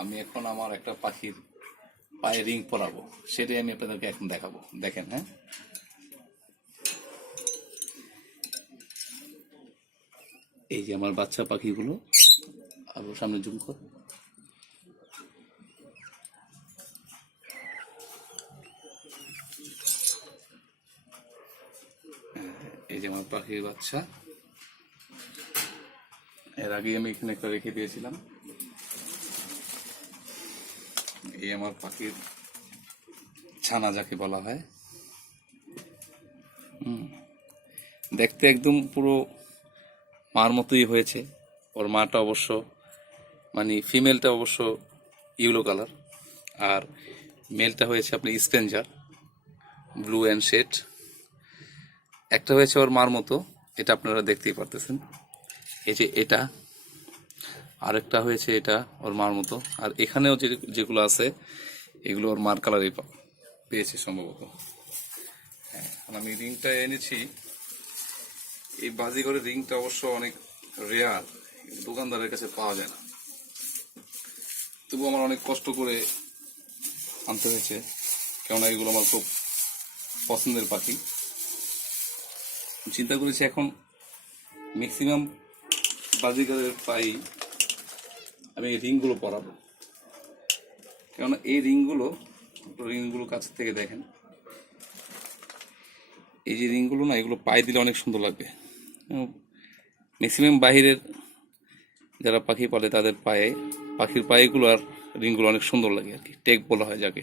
আমি এখন আমার একটা পাখির পায়ে রিং পরাবো, সেটাই আমি আপনাদেরকে এখন দেখাবো। দেখেন, হ্যাঁ, এই যে আমার বাচ্চা পাখিগুলো, আবার সামনে জুম কর। এই যে আমার পাখির বাচ্চা, এর আগে আমি এখানে একটা রেখে দিয়েছিলাম। এই আমার পাখির ছানা যাকে বলা হয়, দেখতে একদম পুরো মার মতোই হয়েছে। ওর মাটা অবশ্য মানে ফিমেলটা অবশ্য ইয়েলো কালার, আর মেলটা হয়েছে আপনি স্পেঞ্জার ব্লু অ্যান্ড শেড। একটা হয়েছে ওর মার মতো, এটা আপনারা দেখতেই পারতেছেন। এই যে এটা আরেকটা হয়েছে, এটা ওর মার মতো। আর এখানেও যেগুলো আছে এগুলো ওর মার কালারই পেয়েছে সম্ভবত। হ্যাঁ, আমি রিংটা এনেছি। এই বাজিঘরের রিংটা অবশ্য অনেক রেয়ার, দোকানদারের কাছে পাওয়া যায় না। তবু আমার অনেক কষ্ট করে আনতে হয়েছে, কেননা এগুলো আমার খুব পছন্দের পাখি। চিন্তা করেছি এখন ম্যাক্সিমাম বাজিঘরের পাই আমি এই রিংগুলো পরাবো, কেননা এই রিংগুলো কাছ থেকে দেখেন। এই যে রিংগুলো না, এগুলো পায়ে দিলে অনেক সুন্দর লাগবে। ম্যাক্সিমাম বাহিরের যারা পাখি পালে তাদের পাখির পায়েগুলো আর রিংগুলো অনেক সুন্দর লাগে আর কি, টেক বলা হয় যাকে।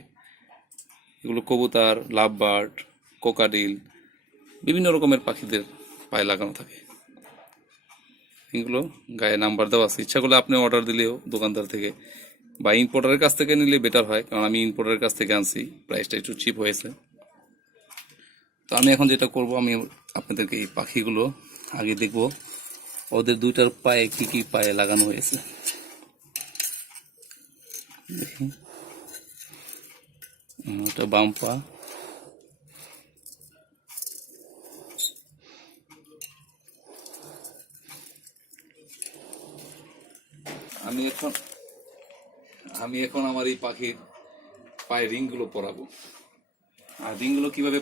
এগুলো কবুতর, লাভ বার্ড, কোকাডিল, বিভিন্ন রকমের পাখিদের পায়ে লাগানো থাকে। এগুলো গায়ে নাম্বার দেওয়া আছে, ইচ্ছা করলে আপনি অর্ডার দিলেও দোকানদার থেকে বা ইম্পোর্টারের কাছ থেকে নিলে বেটার হয়, কারণ আমি ইম্পোর্টারের কাছ থেকে আনছি, প্রাইসটা একটু চিপ হয়েছে। তো আমি এখন যেটা করব, আমি আপনাদেরকে এই পাখিগুলো আগে দেখব ওদের দুইটার পায়ে কি কি পায়ে লাগানো হয়েছে। দেখি, ওটা বাম পা, আমি এখন আমার এই পাখির পায়ে রিংগুলো পরাবো। আর রিংগুলো কিভাবে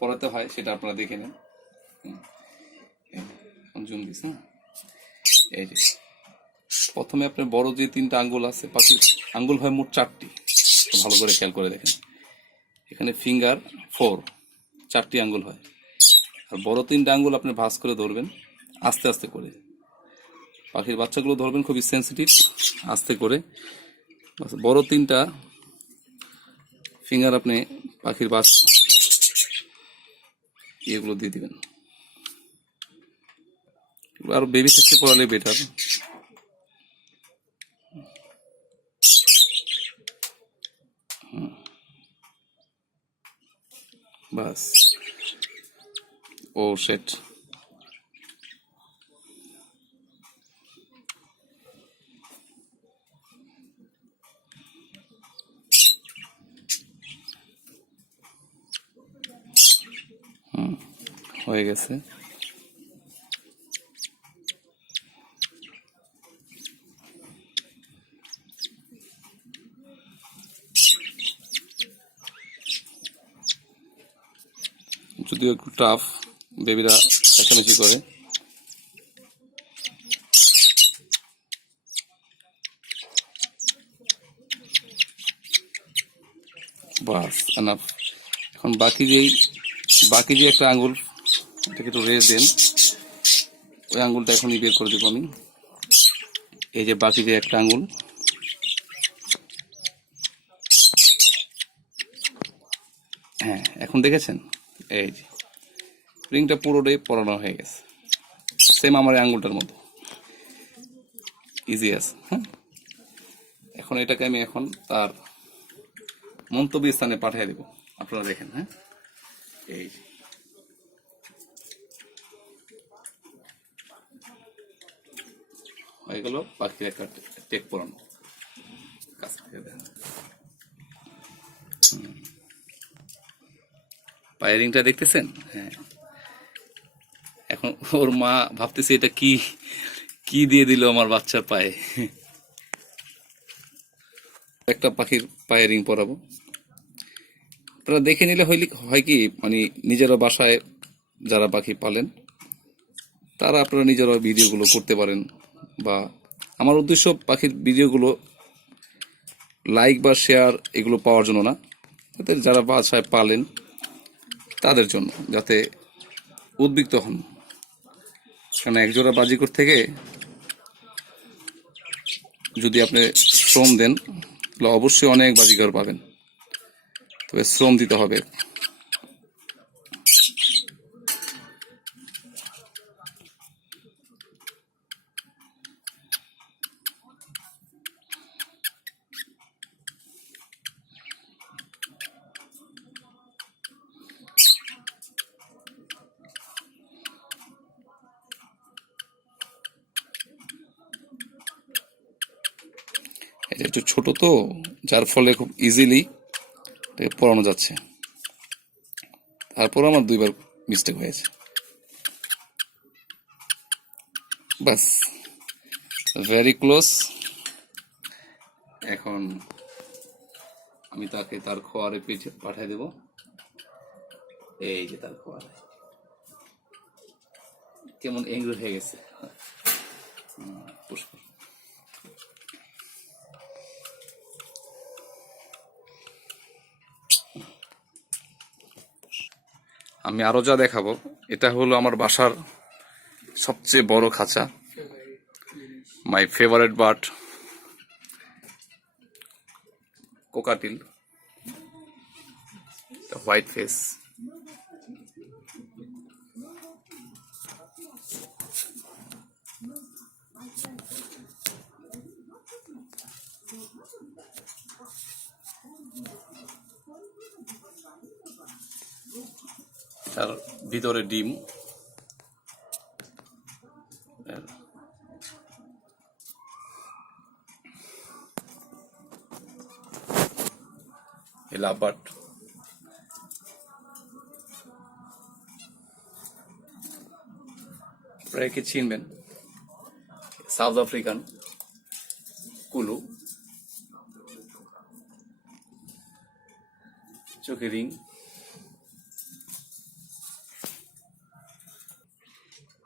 পরাতে হয় সেটা আপনারা দেখে নেন। জুম দিস না, এই যে প্রথমে আপনার বড় যে 3টা আঙ্গুল আছে, পাখির আঙ্গুল হয় মোট 4টি, ভালো করে খেয়াল করে দেখেন। এখানে ফিঙ্গার 4টি আঙ্গুল হয়, আর বড় 3টা আঙ্গুল আপনি ভাঁজ করে ধরবেন আস্তে আস্তে করে। পাখির বাচ্চাগুলো ধরবেন খুবই সেন্সিটিভ, আস্তে করে। বড় 3টা ফিঙ্গার আপনি পাখির এগুলো দিয়ে দিবেন। আর বেবি থাকতে পড়ালে বেটার। বাস, ও সেট। হয়ে গেছে। যদিও একটু টাফ, বেবিরা চেঁচামেচি করে। বাস এনাফ। এখন বাকি যে একটা আঙ্গুল, এটাকে একটু রেস্ট দেন। ওই আঙ্গুলটা এখনই বের করে দেবো আমি। এই যে বাকি যে একটা আঙ্গুল, হ্যাঁ এখন দেখেছেন, এই যে রিংটা পুরোটাই পরানো হয়ে গেছে, সেম আমার এই আঙ্গুলটার মতো ইজি আছে। হ্যাঁ, এখন এটাকে আমি এখন তার মন্তব্য স্থানে পাঠিয়ে দেব, আপনারা দেখেন। হ্যাঁ, এই হয়ে গেল পাখির একটা টেক পরানো। কাছ থেকে দেখেন, পায়ের রিংটা দেখতেছেন? হ্যাঁ, এখন ওর মা ভাবতেছে এটা কি কি দিয়ে দিল আমার বাচ্চার পায়ে। একটা পাখির পায়ে রিং পরাবো, আপনারা দেখে নিলে হয় কি, মানে নিজেরা বাসায় যারা পাখি পালেন তারা আপনারা নিজেরা ভিডিওগুলো করতে পারেন। বা আমার উদ্দেশ্য পাখির ভিডিওগুলো লাইক বা শেয়ার এগুলো পাওয়ার জন্য না, যাতে যারা বাসায় পালেন তাদের জন্য, যাতে উদ্বিগ্ন হন। কারণ একজোড়া বাজিকর থেকে যদি আপনি শ্রম দেন তাহলে অবশ্যই অনেক বাজিকর পাবেন, তবে শ্রম দিতে হবে। এটা একটু ছোট তো, যার ফলে খুব ইজিলি এটাকে পড়ানো যাচ্ছে। তারপর আমার 2বার মিস্টেক হয়েছে। বাস, ভেরি ক্লোজ। এখন আমি তাকে তার খোয়ারে পিঠে পাঠিয়ে দেব। এই যে তার খোয়ারে কেমন এঙ্গ্রি হয়ে গেছে। পুষ্প, আমি আরো যা দেখাবো, এটা হলো আমার বাসার সবচেয়ে বড় খাঁচা, my favourite bird, cockatiel, white face. তার ভিতরে ডিম, লাভবার্ড, একে চিনবেন, সাউথ আফ্রিকান কুলু, চোখে রিং।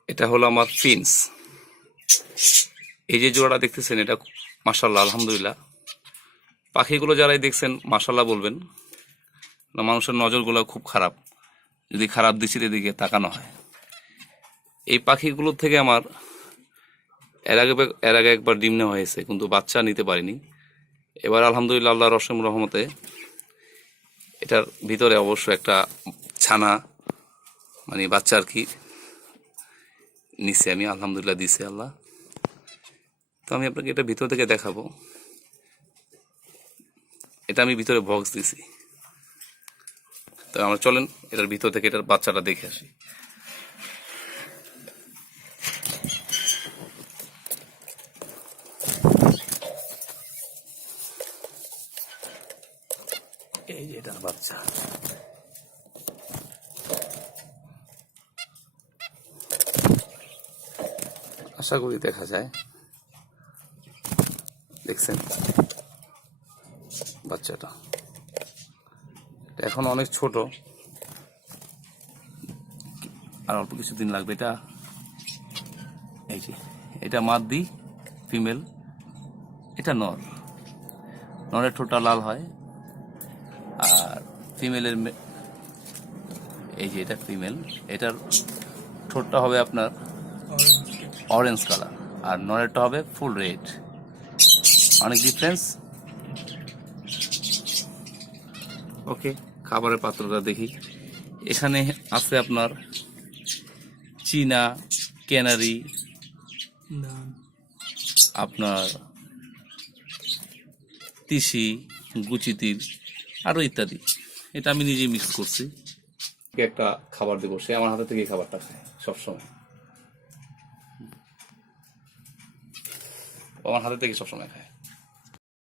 এটা হলো আমার ফিন্স। এই যে জোড়াটা দেখতেছেন, এটা মাশাআল্লাহ আলহামদুলিল্লাহ। পাখিগুলো যারাই দেখছেন মাশাআল্লাহ বলবেন, না মানুষের নজরগুলো খুব খারাপ, যদি খারাপ দৃষ্টির দিকে তাকানো হয়। এই পাখিগুলোর থেকে আমার এর আগে একবার ডিম নেওয়া হয়েছে, কিন্তু বাচ্চা নিতে পারিনি। এবার আলহামদুলিল্লাহ আল্লাহর অসীম রহমতে এটার ভিতরে অবশ্য একটা ছানা, মানে বাচ্চা আর কি, নিচে আমি আলহামদুলিল্লাহ দিছে আল্লাহ। তো আমি আপনাকে এটা ভিতর থেকে দেখাবো। এটা আমি ভিতরে বক্স দিছি, তো আমরা চলেন এটার ভিতর থেকে এটার বাচ্চাটা দেখে আসি। এই যে এটার বাচ্চা, আশা করি দেখা যায়। দেখছেন বাচ্চাটা, এখন অনেক ছোট, আর অল্প কিছুদিন লাগবে। এটা এই যে এটা মাদি ফিমেল, এটা নর। নরের ঠোঁটটা লাল হয়, আর ফিমেলের এই যে এটা ফিমেল, এটার ঠোঁটটা হবে আপনার অরেঞ্জ কালার, আর নরেরটা হবে ফুল রেড। অনেক ডিফারেন্স। ওকে, খাবারের পাত্রটা দেখি। এখানে আছে আপনার চীনা, ক্যানারি, আপনার তিসি, গুচিতির, আরও ইত্যাদি। এটা আমি নিজেই মিক্স করছি। একটা খাবার দেবো, সে আমার হাতে থেকে খাবারটা খায় সবসময়, আমার হাতে থেকে সবসময় খায়।